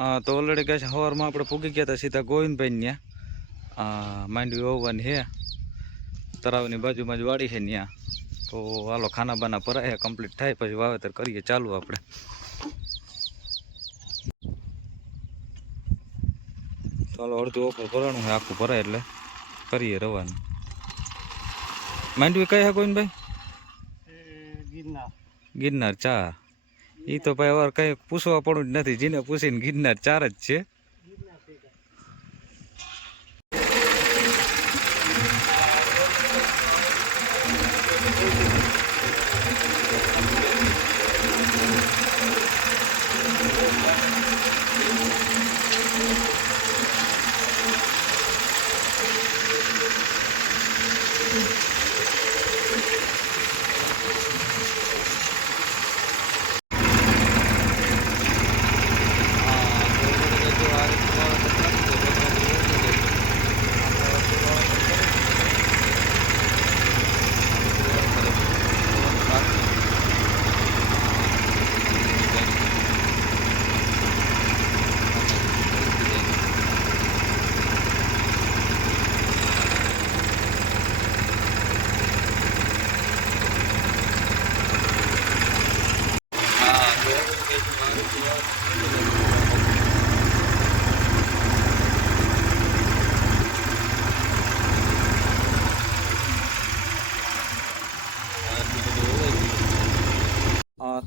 તો ઓલરેડી કહે છે સવારમાં આપણે પૂગી ગયા હતા સીધા ગોવિંદભાઈ ત્યાં માંડવી વાવવાની છે તળાવની બાજુમાં જ વાડી છે ત્યાં. તો હાલો ખાના બાના ભરાય કમ્પ્લીટ થાય પછી વાવેતર કરીએ ચાલુ આપણે. ચાલો અડધું ઓપર ભરાણું છે આખું ભરાય એટલે કરીએ રવાનું. માંડવી કઈ છે ગોવિંદભાઈ? ગિરનાર 4. એ તો ભાઈ હવે કઈ પૂછવા પડવું જ નથી, જેને પૂછીને ગિરનાર 4 જ છે.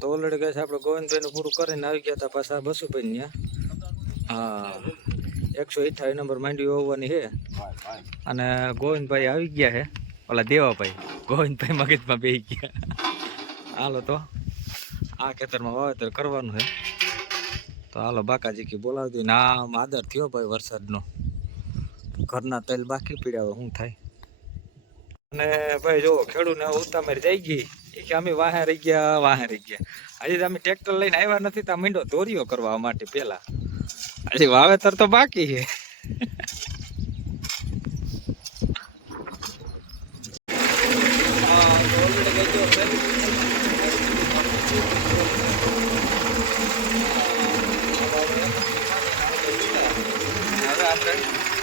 તો ઓલરેડી કહે છે આપણે ગોવિંદભાઈનું પૂરું કરીને આવી ગયા હતા પાછા બસુભાઈ ત્યાં. હા 128 નંબર માંડવી વાવવાની છે અને ગોવિંદભાઈ આવી ગયા છે. ઓલા દેવાભાઈ ગોવિંદભાઈ મગજમાં બેસી ગયા. હાલો તો આ ખેતરમાં વાવેતર કરવાનું છે. તો હાલો બાકાજી કી બોલાવી દઈએ. આમ આદર થયો ભાઈ વરસાદનો. ઘરના તેલ બાકી પીડ્યા હવે શું થાય. અને ભાઈ જો ખેડૂને ઉતામેર જઈ ગઈ કે અમે વાહે રહી ગયા. હજી અમે ટ્રેક્ટર લઈને આવ્યા નથી તો મીંડો ધોરીઓ કરવા માટે પેલા હજી વાવેતર તો બાકી છે. હવે આપણે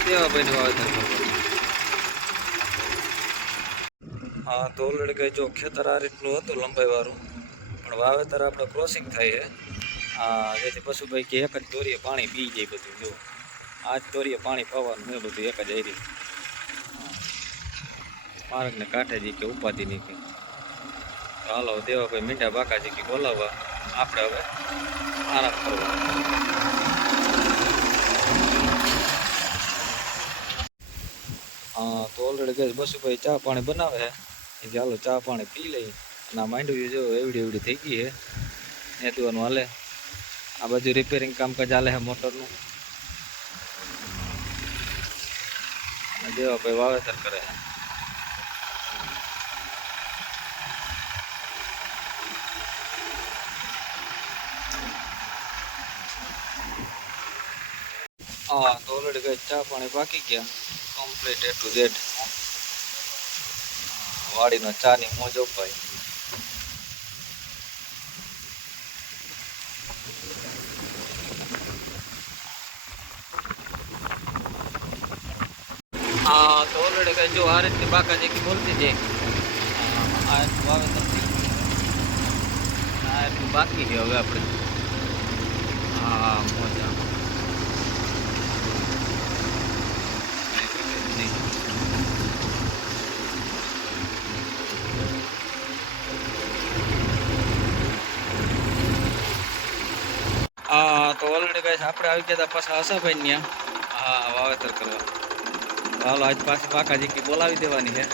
દેવાભાઈને વાવેતર કરવું. હા તો ઓલરેડી કઈ જો ખેતર આ રીતનું હતું લંબાઈ વાળું, પણ વાવેતર આપણે ક્રોસિંગ થાય છે. જેથી પશુભાઈ કે એક જ દોરીએ પાણી પી જાય બધું. જો આ જ દોરીએ પાણી પાવાનું હોય બધું એક જ આવી. માર્ગને કાંઠે જી કે ઉપાધિ નહીં કે. હાલો દેવાભાઈ મીંડા બાકાજી કે બોલાવવા આપણે હવે આરામ કરવા. હા તો ઓલરેડી ગઈ બસુભાઈ ચા પાણી બનાવે છે. ચાલો ચા પાણી પી લઈ. અને આ માંડવી જો એવડી થઈ ગઈ છે એ દેવાનું હાલે. આ બાજુ રિપેરિંગ કામકાજ હાલે છે મોટરનું. દેવાભાઈ વાવેતર કરે છે. હા તો ઓલરેડી ગઈ ચા પાણી પાકી ગયા કમ્પ્લીટ A to Z. વાડીનો ચા ની મોજો ભાઈ. હા તો ઓલરેડી કઈ જો આ રીતની બાકાજી બોલતી જાય. આ રીતનું વાવેતર થઈ ગયું. આ રીતનું બાકી છે હવે આપણે. હા મોજા. હા તો ઓલરેડી કઈ આપણે આવી ગયા હતા પાછા આશાભાઈ ત્યાં. હા વાવેતર કરવા. હાલો આજ પાછી બાકાજી બોલાવી દેવાની છે.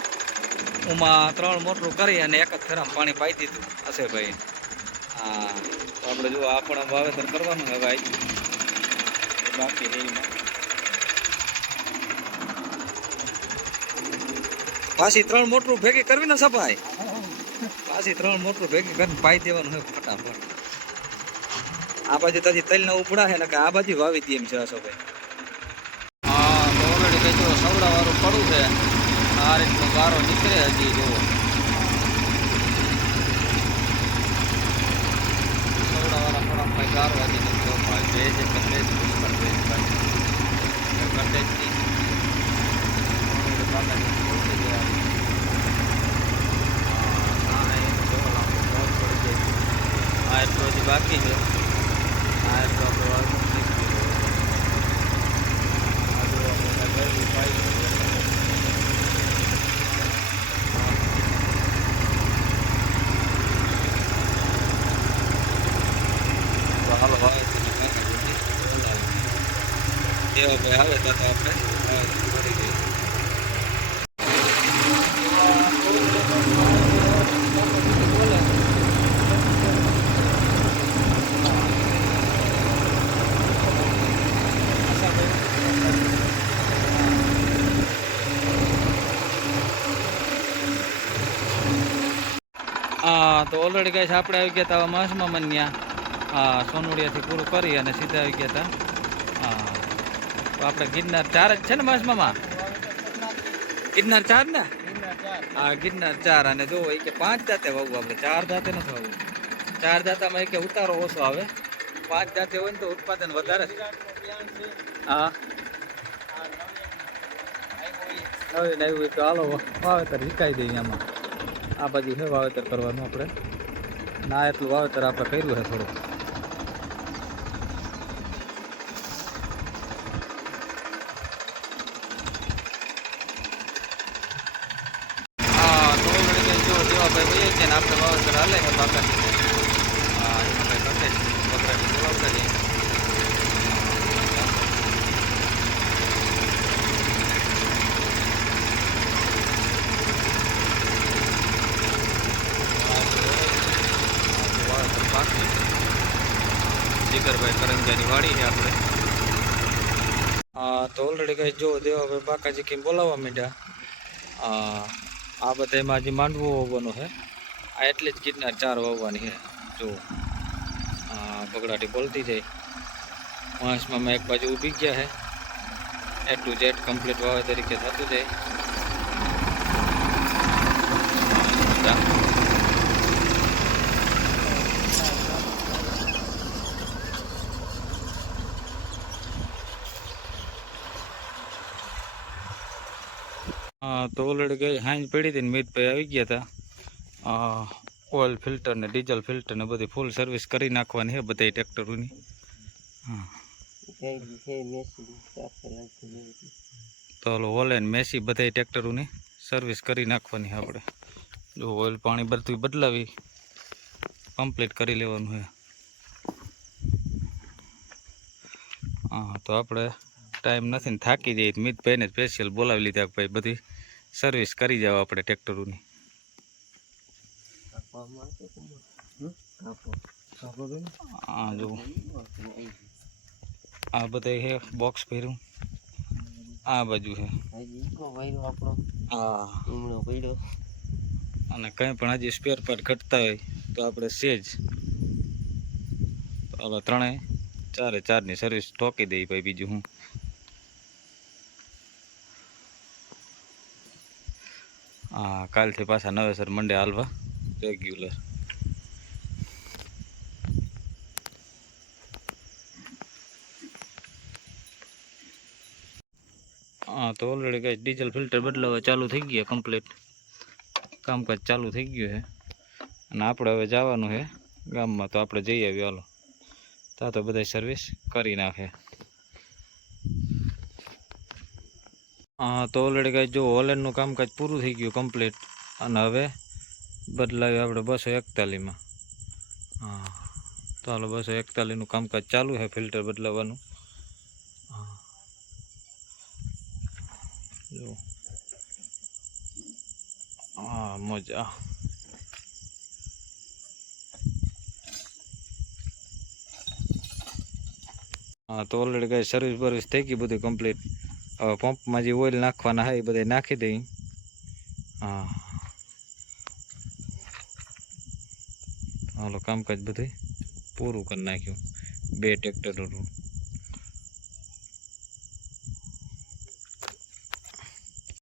ઉમાં 3 મોટરું કરી અને એક જ ફેરામાં પાણી પાઈ દીધું આશાભાઈ. હા તો આપણે જો આપણે વાવેતર કરવાનું હવે આજ બાકી રહીમાં. પાછી 3 મોટરું ભેગી કરવી ને સફાઈ. પાછી 3 મોટરું ભેગી કરીને પાઈ દેવાનું હોય ફટાફટ. આ બાજુ તો હજી તલના ઉપડા છે ને કે આ બાજુ વાવી દઈએ એમ છે આશાભાઈ. હા તો ઓલરેડી કઈ જો સવડા વાળું પડું છે. આ રીતનો ગારો નીકળે હજી જુઓ. સવડા વાળા પડા ગારો હજી નીકળ્યો. 2 જ દેવાભાઈ આવે તો આપણે કરી દઈએ. હા તો ઓલરેડી ગાઈસ આપણે આવી ગયા હતા માસમાં મન્યા. હા સોનુડિયાથી પૂરું કરી અને સીધા આવી ગયા હતા. હા તો આપણે ગિરનાર 4 જ છે ને માસમાં? ગિરનાર 4 ને? હા ગિરનાર 4 અને જો એ કે 5 જાતે વાવવું, આપણે 4 જાતે નથી વાવવું. 4 જાતામાં એ કે ઉતારો ઓછો આવે, 5 જાતે હોય ને તો ઉત્પાદન વધારે. હા નવીન આવ્યું તો હાલો વાવેતર વિકાઈ દઈએ આમાં. આ બાજુ છે વાવેતર કરવાનું આપણે, ના એટલું વાવેતર આપણે કર્યું છે થોડું. હા તો ઓલરેડી જો દેવાભાઈ ભાઈ છે ને આપણે વાવેતર હાલે છે બાકાજી. હા એમાં કંઈ કરશે બકરાની બોલાવતા જઈએ. જીગરભાઈ કરંજાની વાડી છે આપણે. હા તો ઓલરેડી કઈ જો દેવાભાઈ બાકાજી કેમ બોલાવવા માંડ્યા. આ બધામાં હજી માંડવું વાવવાનું છે. આ એટલે જ ગિરનાર 4 વાવવાની છે. જો બગડાટી બોલતી જાય. માસમાં મેં એક બાજુ ઊભી ગયા છે. A to Z કમ્પ્લીટ વાવે તરીકે થતું જાય. હા તો ઓલરેડી ગઈ હાંજ પડી હતી ને મિતભાઈ આવી ગયા હતા. ઓઇલ ફિલ્ટર ને ડીઝલ ફિલ્ટર ને બધી ફૂલ સર્વિસ કરી નાખવાની છે બધા ટ્રેક્ટરોની. હા તો ઓલે મેસી બધા ટ્રેક્ટરોની સર્વિસ કરી નાખવાની છે આપણે. જો ઓઇલ પાણી બધું બદલાવી કમ્પ્લીટ કરી લેવાનું છે. હા તો આપણે ટાઈમ નથી ને થાકી જઈએ, મિતભાઈને સ્પેશિયલ બોલાવી લીધા ભાઈ બધી સર્વિસ કરી જાવ આપણે ટ્રેક્ટરોની. હા જો આ બધા છે બોક્સ ભર્યું, આ બાજુ છે. હા અને કંઈ પણ હજી સ્પેર પાર્ટ ઘટતા હોય તો આપણે સેજ તો ત્રણેય 4ની સર્વિસ ઠોકી દઈ ભાઈ. બીજું હું કાલથી પાછા નવેસર મંડે હાલવા રેગ્યુલર. હા તો ઓલરેડી કઈ ડીઝલ ફિલ્ટર બદલાવા ચાલુ થઈ ગયા, કમ્પ્લીટ કામકાજ ચાલુ થઈ ગયું છે. અને આપણે હવે જવાનું છે ગામમાં, તો આપણે જઈ આવીએ હાલો. ત્યાં તો બધા સર્વિસ કરી નાખે. હા તો ઓલરેડી કઈ જો હોલેન્ડનું કામકાજ પૂરું થઈ ગયું કમ્પ્લીટ, અને હવે બદલાવ્યું આપણે 241માં. હા તો હાલો 241નું કામકાજ ચાલુ છે, ફિલ્ટર બદલાવાનું. જો હા મજા. હા તો ઓલરેડી કઈ સર્વિસ બર્વિસ થઈ ગઈ બધું કમ્પ્લીટ. હવે પંપમાં જે ઓઇલ નાખવાના હોય એ બધા નાખી દઈ. હા હાલો કામકાજ બધું પૂરું કરી નાખ્યું 2 ટ્રેક્ટરોનું.